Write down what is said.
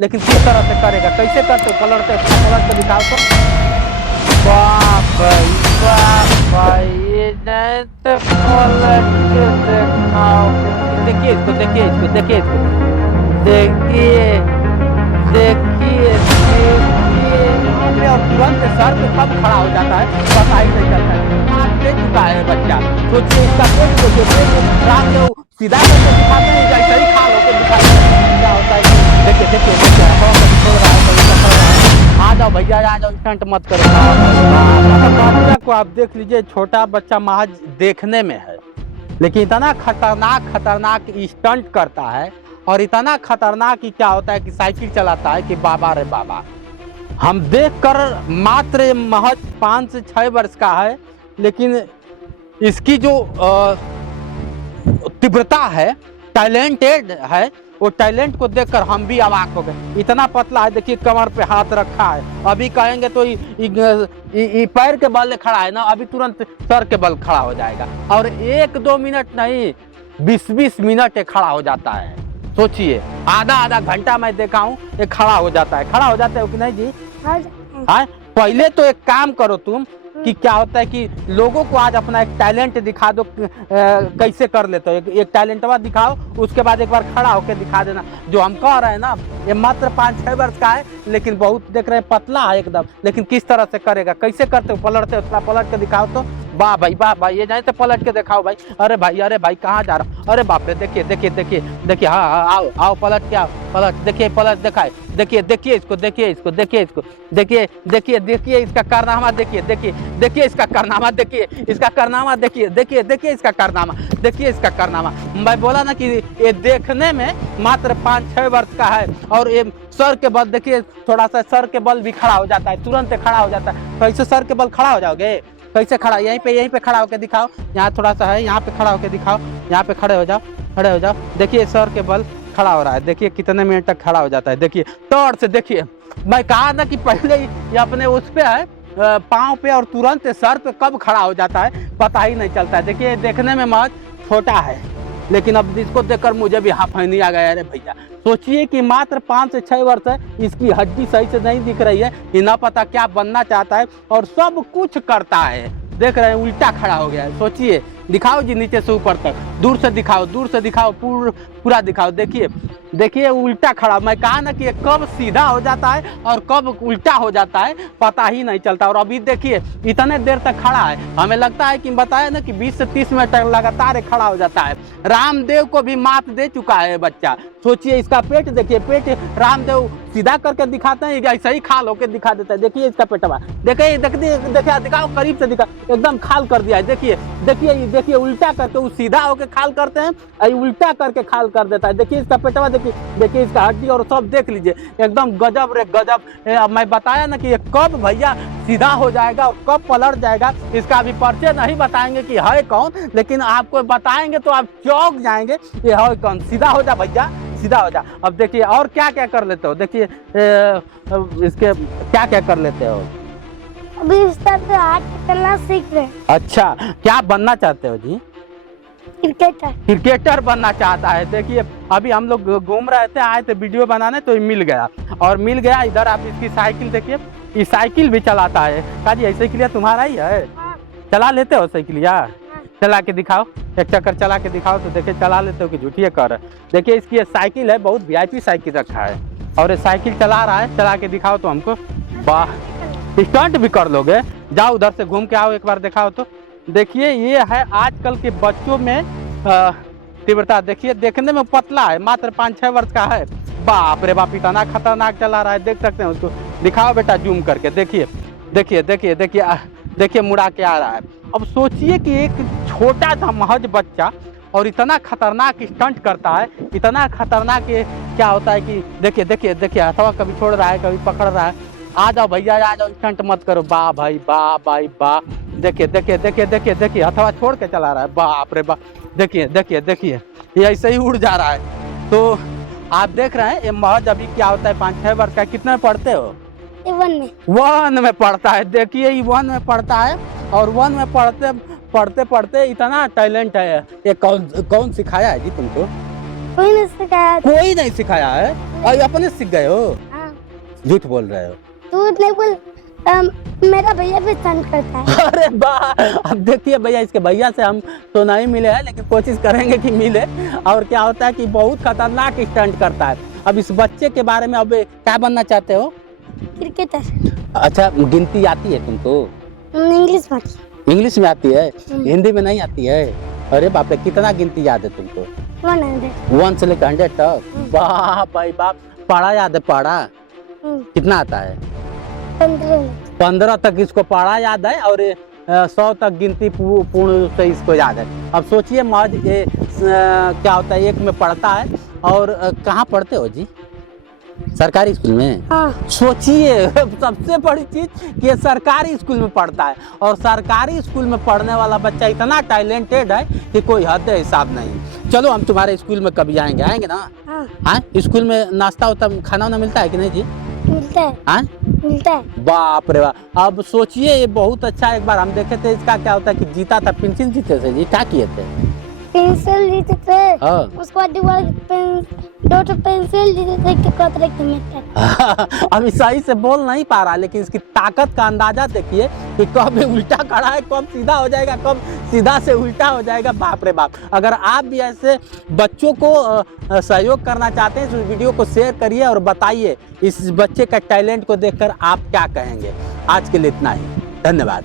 लेकिन किस तरह से करेगा, कैसे करते हो, पलटते पलट के दिखाओ तो। भाई ये नहीं तो पलट के दिखाओ। देखिए इसको, देखिए इसको, देखिए इसको, देखिए देखिए देखिए यहाँ पे, और तुरंत सर पे कब खड़ा हो जाता है पता ही नहीं चलता है। हाथ दे चुका है बच्चा। सोचिए इसका पेट देखिए, पेट रात को सीधा करके दिखाते हैं, जैसे ही खा लो के दिखाते हैं क्या होता है कि देखिए देखिए देखिए कभी छोड़ रहा है, कभी पकड़ रहा है। आ जाओ भैया, आ जाओ, स्टंट मत करो। बच्चा को आप देख लीजिए, छोटा बच्चा महज देखने में है, लेकिन इतना खतरनाक खतरनाक स्टंट करता है, और इतना खतरनाक ही क्या होता है कि साइकिल चलाता है कि बाबा रे बाबा। हम देखकर मात्र महज 5 से 6 वर्ष का है, लेकिन इसकी जो तीव्रता है, टैलेंटेड है, वो टैलेंट को देखकर हम भी अवाक हो गए। इतना पतला है, देखिए कमर पे हाथ रखा है। अभी कहेंगे तो पैर के बल खड़ा है ना, अभी तुरंत सर के बल खड़ा हो जाएगा, और 1-2 मिनट नहीं 20-20 मिनट खड़ा हो जाता है। सोचिए, आधा घंटा मैं देखा हूँ ये खड़ा हो जाता है। खड़ा हो जाता है कि नहीं जी? हाँ। पहले तो एक काम करो तुम कि क्या होता है कि लोगों को आज अपना एक टैलेंट दिखा दो, कैसे कर लेते हो, एक टैलेंटवा दिखाओ, उसके बाद एक बार खड़ा होकर दिखा देना। जो हम कह रहे हैं ना, ये मात्र 5-6 वर्ष का है, लेकिन बहुत देख रहे हैं पतला है एकदम, लेकिन किस तरह से करेगा, कैसे करते हो, पलटते हो, थोड़ा पलट के दिखाओ तो। वाह भाई वाह भाई, ये जाए तो पलट के दिखाओ भाई। अरे भाई कहाँ जा रहा हूँ, अरे बाप रे, देखिए देखिए देखिए देखिए, हाँ आओ आओ, पलट के आओ, पलट, देखिए पलट दिखाए, देखिए देखिए इसको, देखिए इसको, देखिए इसको, देखिए देखिए देखिए इसका कारनामा, देखिए देखिए देखिए इसका कारनामा, देखिए इसका कारनामा, देखिए देखिए देखिए इसका कारनामा, देखिए इसका कारनामा। मैं बोला ना कि ये देखने में मात्र 5-6 वर्ष का है, और ये सर के बल देखिए, थोड़ा सा सर के बल भी खड़ा हो जाता है, तुरंत खड़ा हो जाता है। कैसे सर के बल खड़ा हो जाओगे, कैसे खड़ा, यहीं पे खड़ा होकर दिखाओ, यहाँ थोड़ा सा है, यहाँ पे खड़ा होकर दिखाओ, यहाँ पे खड़े हो जाओ, खड़े हो जाओ। देखिए सर के बल खड़ा हो रहा है, देखिए कितने मिनट तक खड़ा हो जाता है। देखिए तौर से देखिए, मैं कहा ना कि पहले ये अपने उस पे है, पाँव पे, और तुरंत सर पे कब खड़ा हो जाता है पता ही नहीं चलता है। देखिए देखने में महज छोटा है, लेकिन अब इसको देखकर मुझे भी हाफैनी आ गया। अरे भैया, सोचिए कि मात्र 5 से 6 वर्ष है, इसकी हड्डी सही से नहीं दिख रही है, ये ना पता क्या बनना चाहता है, और सब कुछ करता है। देख रहे हैं उल्टा खड़ा हो गया है। सोचिए, दिखाओ जी नीचे से ऊपर तक, दूर से दिखाओ, दूर से दिखाओ, पूरा दिखाओ। देखिए देखिए उल्टा खड़ा। मैं कहा ना कि ये कब सीधा हो जाता है और कब उल्टा हो जाता है पता ही नहीं चलता। और अभी देखिए इतने देर तक खड़ा है, हमें लगता है कि बताया ना कि 20 से 30 मिनट तक लगातार खड़ा हो जाता है। रामदेव को भी मात दे चुका है बच्चा। सोचिए इसका पेट देखिए, पेट रामदेव सीधा करके दिखाते हैं, ऐसा ही खाल होकर दिखा देता है। देखिए इसका पेटवा, देखिए देखिए, दिखाओ करीब से, दिखा, एकदम खाल कर दिया है। देखिए देखिए देखिए, उल्टा करके वो सीधा होकर खाल करते हैं, उल्टा करके खाल कर देता है। देखिए इसका पेटवा, देखिए देखिए इसका हड्डी और सब देख लीजिए, एकदम गजब रे गजब। मैं बताया ना कि ये कब भैया सीधा हो जाएगा और कब पलट जाएगा, इसका अभी परिचय नहीं बताएंगे कि है कौन, लेकिन आपको बताएंगे तो आप चौंक जाएंगे ये है कौन। सीधा हो जा भैया, सीधा हो जा। अब देखिए और क्या क्या कर लेते हो, देखिए इसके क्या क्या कर लेते हो। अभी इस तरह से हाथ चलना सीख रहे। अच्छा, क्या बनना चाहते हो जी। क्रिकेटर। क्रिकेटर बनना चाहता है। देखिए अभी हम लोग घूम रहे थे, आए थे वीडियो बनाने, तो मिल गया, और मिल गया इधर। आप इसकी साइकिल देखिए, ये साइकिल भी चलाता है। काजी ऐसे साइकिल तुम्हारा ही है। हाँ। चला लेते हो साइकिल यार। हाँ। चला के दिखाओ, एक चक्कर चला के दिखाओ तो देखिए चला लेते हो कि झूठिए कर। देखिए इसकी ये साइकिल है, बहुत वीआईपी साइकिल रखा है, और ये साइकिल चला रहा है। चला के दिखाओ तो हमको। वाह, स्टंट भी कर लोगे। जाओ उधर से घूम के आओ, एक बार दिखाओ तो। देखिए ये है आजकल के बच्चों में तीव्रता। देखिए देखने में पतला है, मात्र 5-6 वर्ष का है। बाप रे बाप, इतना खतरनाक चला रहा है, देख सकते हैं उसको। दिखाओ बेटा जूम करके, देखिए देखिए देखिए देखिए देखिए मुड़ा के आ रहा है। अब सोचिए कि एक छोटा सा महज बच्चा और इतना खतरनाक स्टंट करता है, इतना खतरनाक क्या होता है कि देखिए देखिए देखिए, अथवा कभी छोड़ रहा है, कभी पकड़ रहा है। आ जाओ भैया, आ जाओ, स्टंट मत करो। वाह भाई वाह भाई वाह। देखिए देखिए देखिए देखिए देखिए, अथवा छोड़ के चला रहा है। बाप रे बाप, देखिए देखिए देखिए, ये ऐसे ही उड़ जा रहा है। तो आप देख रहे हैं ये महज अभी क्या होता है, 5-6 वर्ष का। कितने में पढ़ते हो। 1 में पढ़ता है। देखिए ये 1 में पढ़ता है, और 1 में पढ़ते पढ़ते पढ़ते इतना टैलेंट है। ये कौन सिखाया है जी तुमको। कोई नहीं सिखाया। कोई नहीं सिखाया है और अपने सीख गए हो? हाँ। झूठ बोल रहे हो। तू नहीं बोल। मेरा भैया भी स्टंट करता है। अरे वाह, अब देखिए भैया, इसके भैया से हम तो नहीं मिले हैं, लेकिन कोशिश करेंगे कि मिले। और क्या होता है कि बहुत खतरनाक स्टंट करता है। अब इस बच्चे के बारे में अब क्या बनना चाहते हो? क्रिकेटर। अच्छा, गिनती आती है तुमको? इंग्लिश में। इंग्लिश में आती है, हिंदी में नहीं आती है? अरे बाप रे, कितना गिनती याद है तुमको? 100। 1 से लेकर 100 तक? वाह भाई बाप। पढ़ा याद है? पढ़ा कितना आता है? 15 तक इसको पढ़ा याद है और 100 तक गिनती पूर्ण रूप से इसको याद है। अब सोचिए मौज ये क्या होता है, 1 में पढ़ता है और कहाँ पढ़ते हो जी? सरकारी स्कूल में? हाँ। सोचिए सबसे बड़ी चीज कि ये सरकारी स्कूल में पढ़ता है और सरकारी स्कूल में पढ़ने वाला बच्चा इतना टैलेंटेड है कि कोई हद हिसाब नहीं। चलो हम तुम्हारे स्कूल में कभी आएंगे, आएंगे ना? हाँ। हाँ, स्कूल में नाश्ता होता, खाना वाना मिलता है कि नहीं जी? मिलता है। हाँ, मिलता है। बाप रे बाप। अब सोचिए ये बहुत अच्छा, एक बार हम देखे थे इसका क्या होता है कि जीता था, पेंसिल जीते थे जी। क्या किए थे? पेंसिल जीते थे। हाँ। उसके बाद दो पेंसिल जीते थे कि कतरे की मिलता। अभी सही से बोल नहीं पा रहा, लेकिन इसकी ताकत का अंदाजा देखिए कि कब उल्टा खड़ा है, कब सीधा हो जाएगा, कब सीधा से उल्टा हो जाएगा। बाप रे बाप। अगर आप भी ऐसे बच्चों को सहयोग करना चाहते हैं तो इस वीडियो को शेयर करिए और बताइए इस बच्चे का टैलेंट को देखकर आप क्या कहेंगे। आज के लिए इतना ही, धन्यवाद।